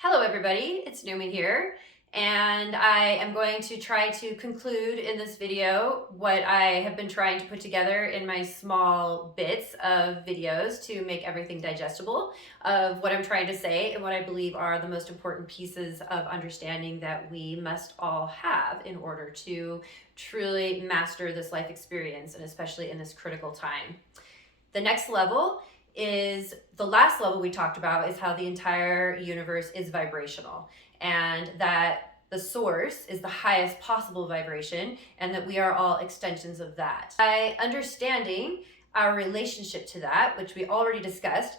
Hello everybody, it's Pneuma here, and I am going to try to conclude in this video what I have been trying to put together in my small bits of videos to make everything digestible of what I'm trying to say and what I believe are the most important pieces of understanding that we must all have in order to truly master this life experience, and especially in this critical time. The next level is the last level we talked about, is how the entire universe is vibrational, and that the source is the highest possible vibration and that we are all extensions of that. By understanding our relationship to that, which we already discussed,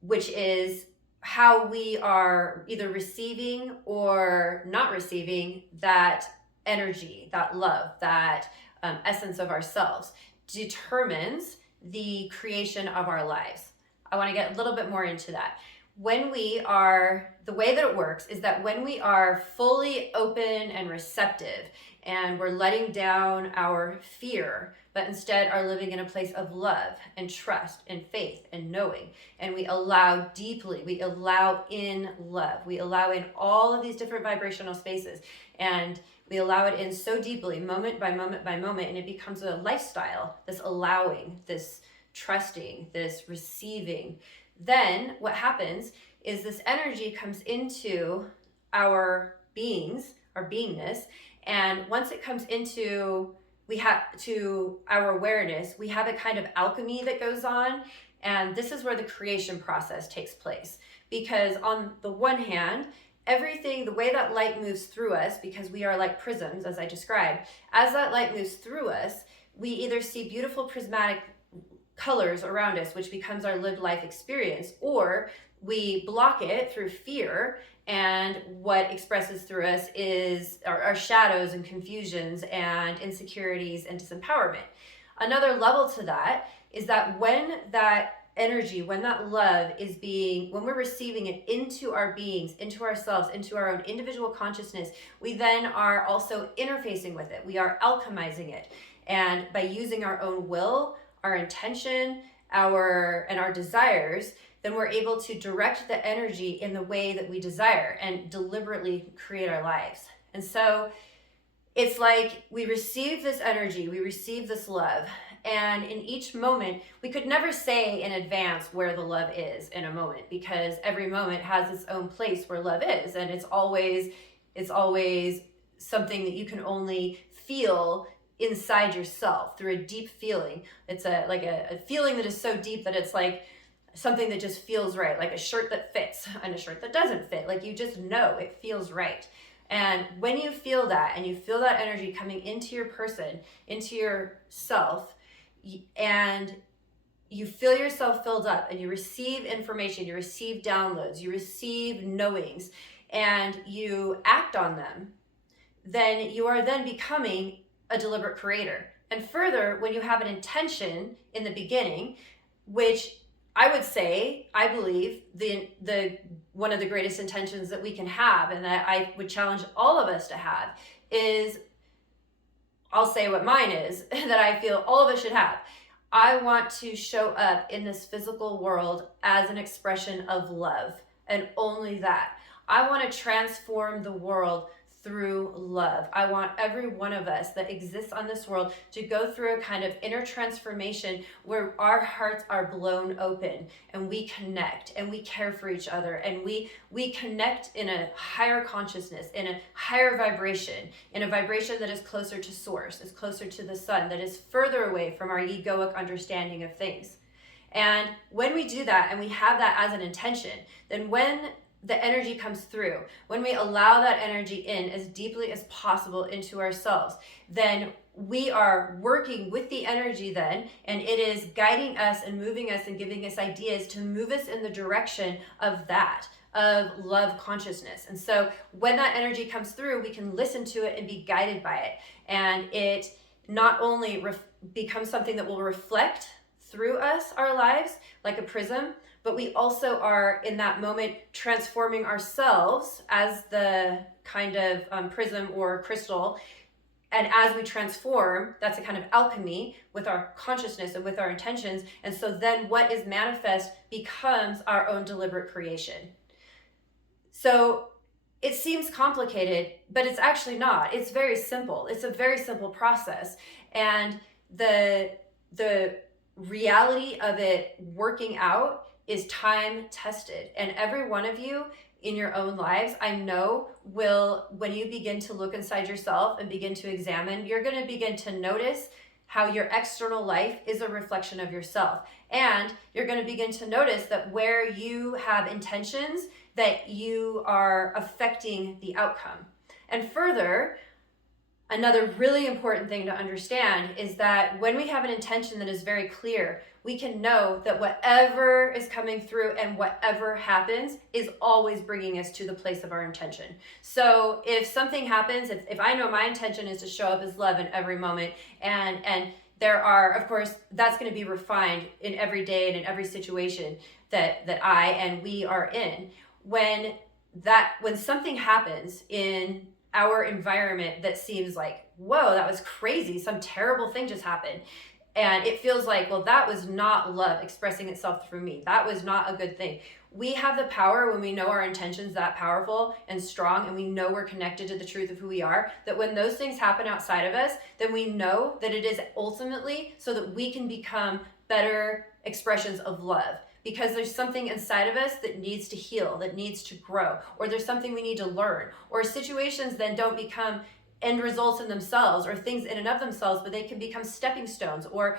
which is how we are either receiving or not receiving that energy, that love, that essence of ourselves, determines the creation of our lives. I want to get a little bit more into that. The way that it works is that when we are fully open and receptive and we're letting down our fear, but instead are living in a place of love and trust and faith and knowing, and we allow deeply, we allow in love, we allow in all of these different vibrational spaces, and we allow it in so deeply, moment by moment by moment, and it becomes a lifestyle, this allowing, this trusting, this receiving. Then what happens is this energy comes into our beings, our beingness, and once it comes into our awareness, we have a kind of alchemy that goes on, and this is where the creation process takes place. Because on the one hand, everything, the way that light moves through us, because we are like prisms, as I described, as that light moves through us, we either see beautiful prismatic colors around us, which becomes our lived life experience, or we block it through fear, and what expresses through us is our shadows and confusions and insecurities and disempowerment. Another level to that is that when that energy, when that love when we're receiving it into our beings, into ourselves, into our own individual consciousness, we then are also interfacing with it. We are alchemizing it. And by using our own will, our intention, our desires, then we're able to direct the energy in the way that we desire and deliberately create our lives. And so it's like we receive this energy, we receive this love, and in each moment, we could never say in advance where the love is in a moment, because every moment has its own place where love is, and it's always something that you can only feel inside yourself through a deep feeling. It's a feeling that is so deep that it's like something that just feels right, like a shirt that fits and a shirt that doesn't fit. Like, you just know it feels right. And when you feel that, and you feel that energy coming into your person, into yourself, and you feel yourself filled up, and you receive information, you receive downloads, you receive knowings, and you act on them, then you are then becoming a deliberate creator. And further, when you have an intention in the beginning, which I would say, I believe the one of the greatest intentions that we can have, and that I would challenge all of us to have, is, I'll say what mine is, that I feel all of us should have. I want to show up in this physical world as an expression of love, and only that. I want to transform the world through love. I want every one of us that exists on this world to go through a kind of inner transformation where our hearts are blown open, and we connect, and we care for each other, and we connect in a higher consciousness, in a higher vibration, in a vibration that is closer to source, is closer to the sun, that is further away from our egoic understanding of things. And when we do that, and we have that as an intention, then when the energy comes through, when we allow that energy in as deeply as possible into ourselves, then we are working with the energy then, and it is guiding us and moving us and giving us ideas to move us in the direction of that, of love consciousness. And so when that energy comes through, we can listen to it and be guided by it. And it not only becomes something that will reflect through us, our lives, like a prism, but we also are in that moment transforming ourselves as the kind of prism or crystal. And as we transform, that's a kind of alchemy with our consciousness and with our intentions. And so then what is manifest becomes our own deliberate creation. So it seems complicated, but it's actually not. It's very simple. It's a very simple process. And the reality of it working out is time tested. And every one of you in your own lives, I know, will, when you begin to look inside yourself and begin to examine, you're going to begin to notice how your external life is a reflection of yourself. And you're going to begin to notice that where you have intentions, that you are affecting the outcome. And further, another really important thing to understand is that when we have an intention that is very clear, we can know that whatever is coming through and whatever happens is always bringing us to the place of our intention. So if something happens, if I know my intention is to show up as love in every moment, and there are, of course, that's going to be refined in every day and in every situation that I and we are in. When something happens in our environment that seems like, whoa, that was crazy, some terrible thing just happened, and it feels like, well, that was not love expressing itself through me, that was not a good thing. We have the power when we know our intentions that powerful and strong, and we know we're connected to the truth of who we are, that when those things happen outside of us, then we know that it is ultimately so that we can become better expressions of love. Because there's something inside of us that needs to heal, that needs to grow, or there's something we need to learn, or situations then don't become end results in themselves or things in and of themselves, but they can become stepping stones or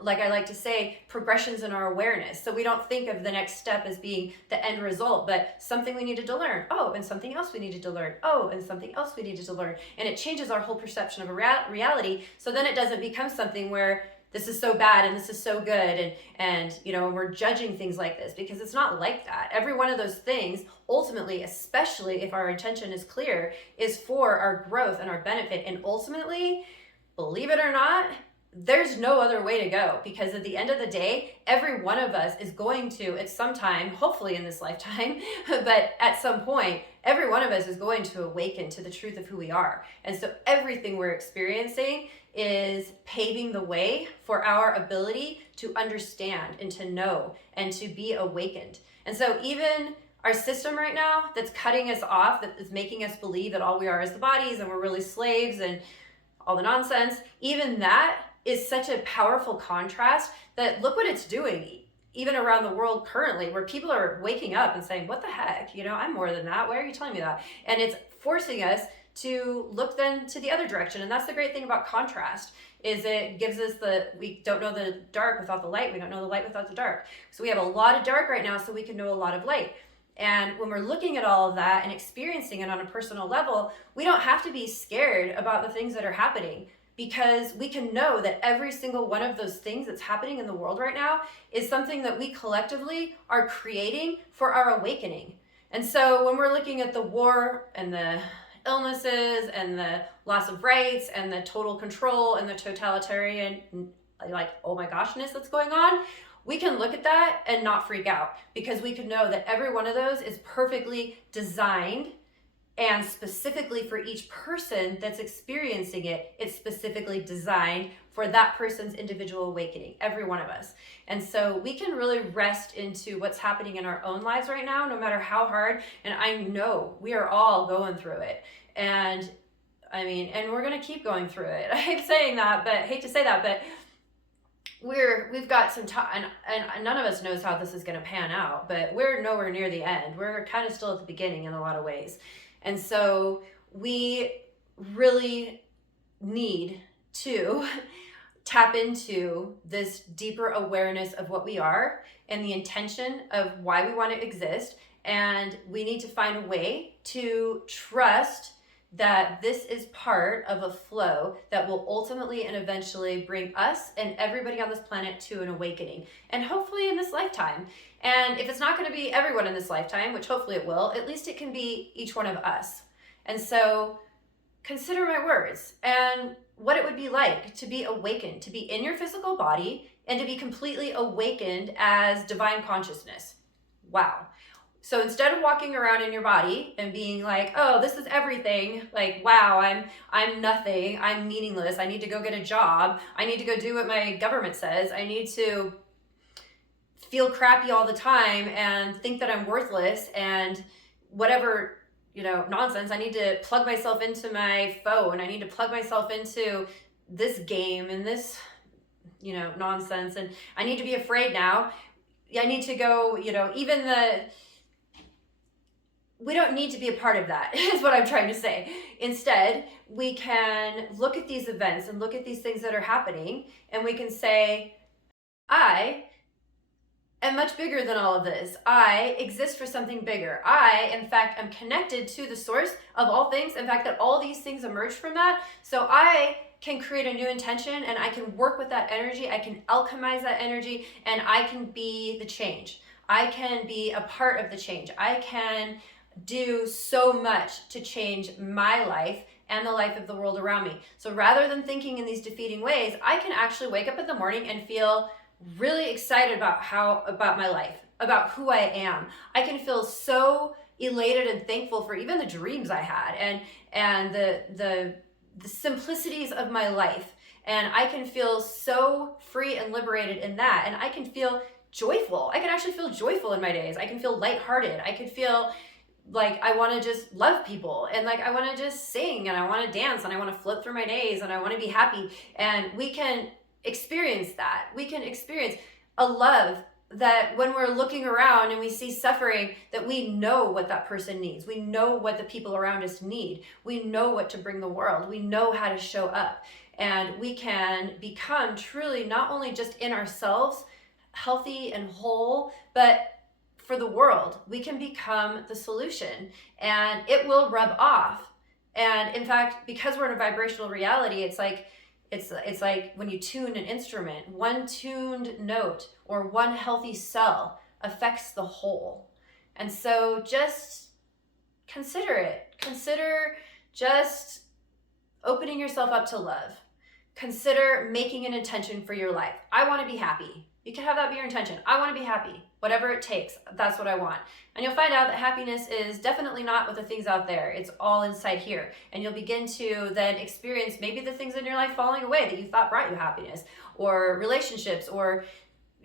like I like to say, progressions in our awareness. So we don't think of the next step as being the end result, but something we needed to learn. Oh, and something else we needed to learn. Oh, and something else we needed to learn. And it changes our whole perception of reality. So then it doesn't become something where this is so bad and this is so good, and you know, we're judging things like this, because it's not like that. Every one of those things ultimately, especially if our intention is clear, is for our growth and our benefit. And ultimately, believe it or not, there's no other way to go, because at the end of the day, every one of us is going to, at some time, hopefully in this lifetime, but at some point, every one of us is going to awaken to the truth of who we are. And so everything we're experiencing is paving the way for our ability to understand and to know and to be awakened. And so even our system right now that's cutting us off, that is making us believe that all we are is the bodies and we're really slaves and all the nonsense, even that is such a powerful contrast that look what it's doing even around the world currently, where people are waking up and saying, what the heck, you know, I'm more than that, why are you telling me that? And it's forcing us to look then to the other direction. And that's the great thing about contrast, is it gives us we don't know the dark without the light, we don't know the light without the dark. So we have a lot of dark right now so we can know a lot of light. And when we're looking at all of that and experiencing it on a personal level, we don't have to be scared about the things that are happening, because we can know that every single one of those things that's happening in the world right now is something that we collectively are creating for our awakening. And so when we're looking at the war and the illnesses and the loss of rights and the total control and the totalitarian, like, oh my goshness that's going on, we can look at that and not freak out, because we can know that every one of those is perfectly designed, and specifically for each person that's experiencing it, it's specifically designed for that person's individual awakening, every one of us. And so we can really rest into what's happening in our own lives right now, no matter how hard, and I know we are all going through it. And I mean, and we're gonna keep going through it. I hate to say that, but we've got some time, and none of us knows how this is gonna pan out, but we're nowhere near the end. We're kind of still at the beginning in a lot of ways. And so we really need to tap into this deeper awareness of what we are and the intention of why we want to exist. And we need to find a way to trust that this is part of a flow that will ultimately and eventually bring us and everybody on this planet to an awakening, and hopefully in this lifetime. And if it's not going to be everyone in this lifetime, which hopefully it will, at least it can be each one of us. And so consider my words and what it would be like to be awakened, to be in your physical body and to be completely awakened as divine consciousness. Wow. So instead of walking around in your body and being like, oh, this is everything, like, wow, I'm nothing, I'm meaningless, I need to go get a job, I need to go do what my government says, I need to feel crappy all the time and think that I'm worthless and whatever, nonsense. I need to plug myself into my phone. I need to plug myself into this game and this, nonsense. And I need to be afraid now. I need to go, we don't need to be a part of that, is what I'm trying to say. Instead, we can look at these events and look at these things that are happening, and we can say, I am much bigger than all of this. I exist for something bigger. I, in fact, am connected to the source of all things. In fact, that all these things emerge from that. So I can create a new intention, and I can work with that energy. I can alchemize that energy, and I can be the change. I can be a part of the change. I can do so much to change my life and the life of the world around me. So rather than thinking in these defeating ways, I can actually wake up in the morning and feel really excited about my life, about who I am. I can feel so elated and thankful for even the dreams I had and the simplicities of my life. And I can feel so free and liberated in that. And I can feel joyful. I can actually feel joyful in my days. I can feel lighthearted. I can feel like I want to just love people, and like I want to just sing, and I want to dance, and I want to float through my days, and I want to be happy. And we can experience that. We can experience a love that when we're looking around and we see suffering, that we know what that person needs. We know what the people around us need. We know what to bring the world. We know how to show up. And we can become truly not only just in ourselves, healthy and whole, but for the world. We can become the solution, and it will rub off. And in fact, because we're in a vibrational reality, it's like when you tune an instrument, one tuned note or one healthy cell affects the whole. And so just consider it. Consider just opening yourself up to love. Consider making an intention for your life. I want to be happy. You can have that be your intention. I want to be happy. Whatever it takes, that's what I want. And you'll find out that happiness is definitely not with the things out there. It's all inside here. And you'll begin to then experience maybe the things in your life falling away that you thought brought you happiness, or relationships or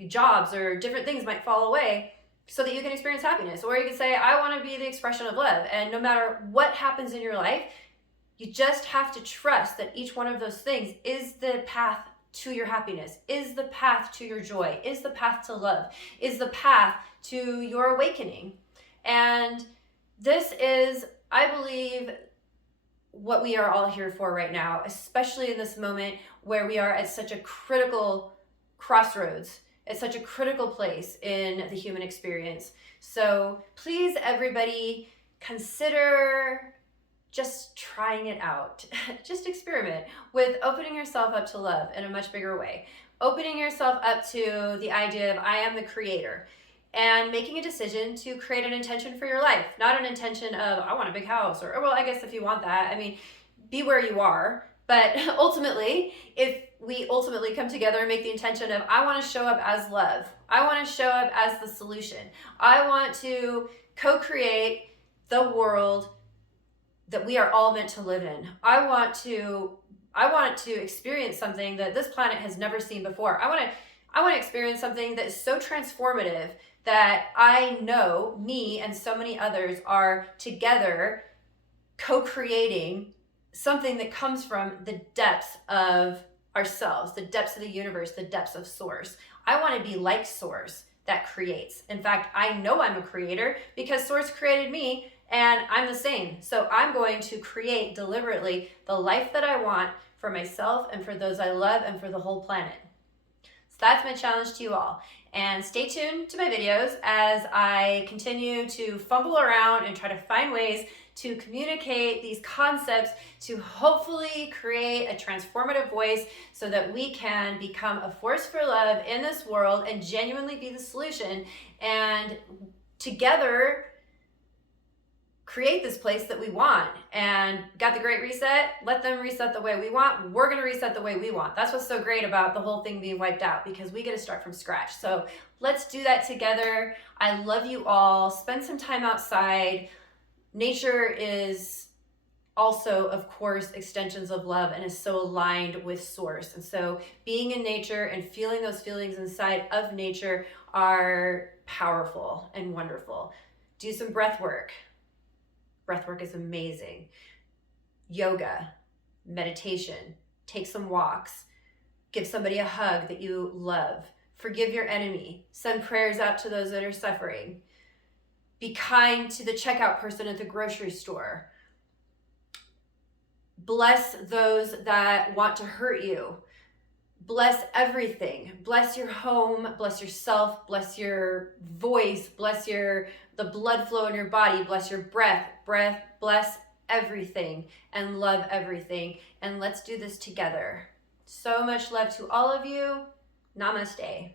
jobs or different things might fall away so that you can experience happiness. Or you can say, I want to be the expression of love. And no matter what happens in your life, you just have to trust that each one of those things is the path to your happiness, is the path to your joy, is the path to love, is the path to your awakening. And this is, I believe, what we are all here for right now, especially in this moment where we are at such a critical crossroads, at such a critical place in the human experience. So please, everybody, consider just trying it out. Just experiment with opening yourself up to love in a much bigger way. Opening yourself up to the idea of I am the creator, and making a decision to create an intention for your life. Not an intention of I want a big house, or well, I guess if you want that, I mean, be where you are. But ultimately, if we ultimately come together and make the intention of I want to show up as love, I want to show up as the solution, I want to co-create the world that we are all meant to live in. I want to experience something that this planet has never seen before. I want to experience something that is so transformative that I know me and so many others are together co-creating something that comes from the depths of ourselves, the depths of the universe, the depths of source. I want to be like source that creates. In fact, I know I'm a creator because source created me, and I'm the same. So I'm going to create deliberately the life that I want for myself and for those I love and for the whole planet. So that's my challenge to you all. And stay tuned to my videos as I continue to fumble around and try to find ways to communicate these concepts to hopefully create a transformative voice so that we can become a force for love in this world and genuinely be the solution, and together create this place that we want. And got the Great Reset? Let them reset the way we want. We're going to reset the way we want. That's what's so great about the whole thing being wiped out, because we get to start from scratch. So let's do that together. I love you all. Spend some time outside. Nature is also, of course, extensions of love and is so aligned with source. And so being in nature and feeling those feelings inside of nature are powerful and wonderful. Do some breath work. Breathwork is amazing. Yoga, meditation, take some walks, give somebody a hug that you love, forgive your enemy, send prayers out to those that are suffering, be kind to the checkout person at the grocery store, bless those that want to hurt you, bless everything, bless your home, bless yourself, bless your voice, bless the blood flow in your body, bless your breath, bless everything and love everything. And let's do this together. So much love to all of you. Namaste.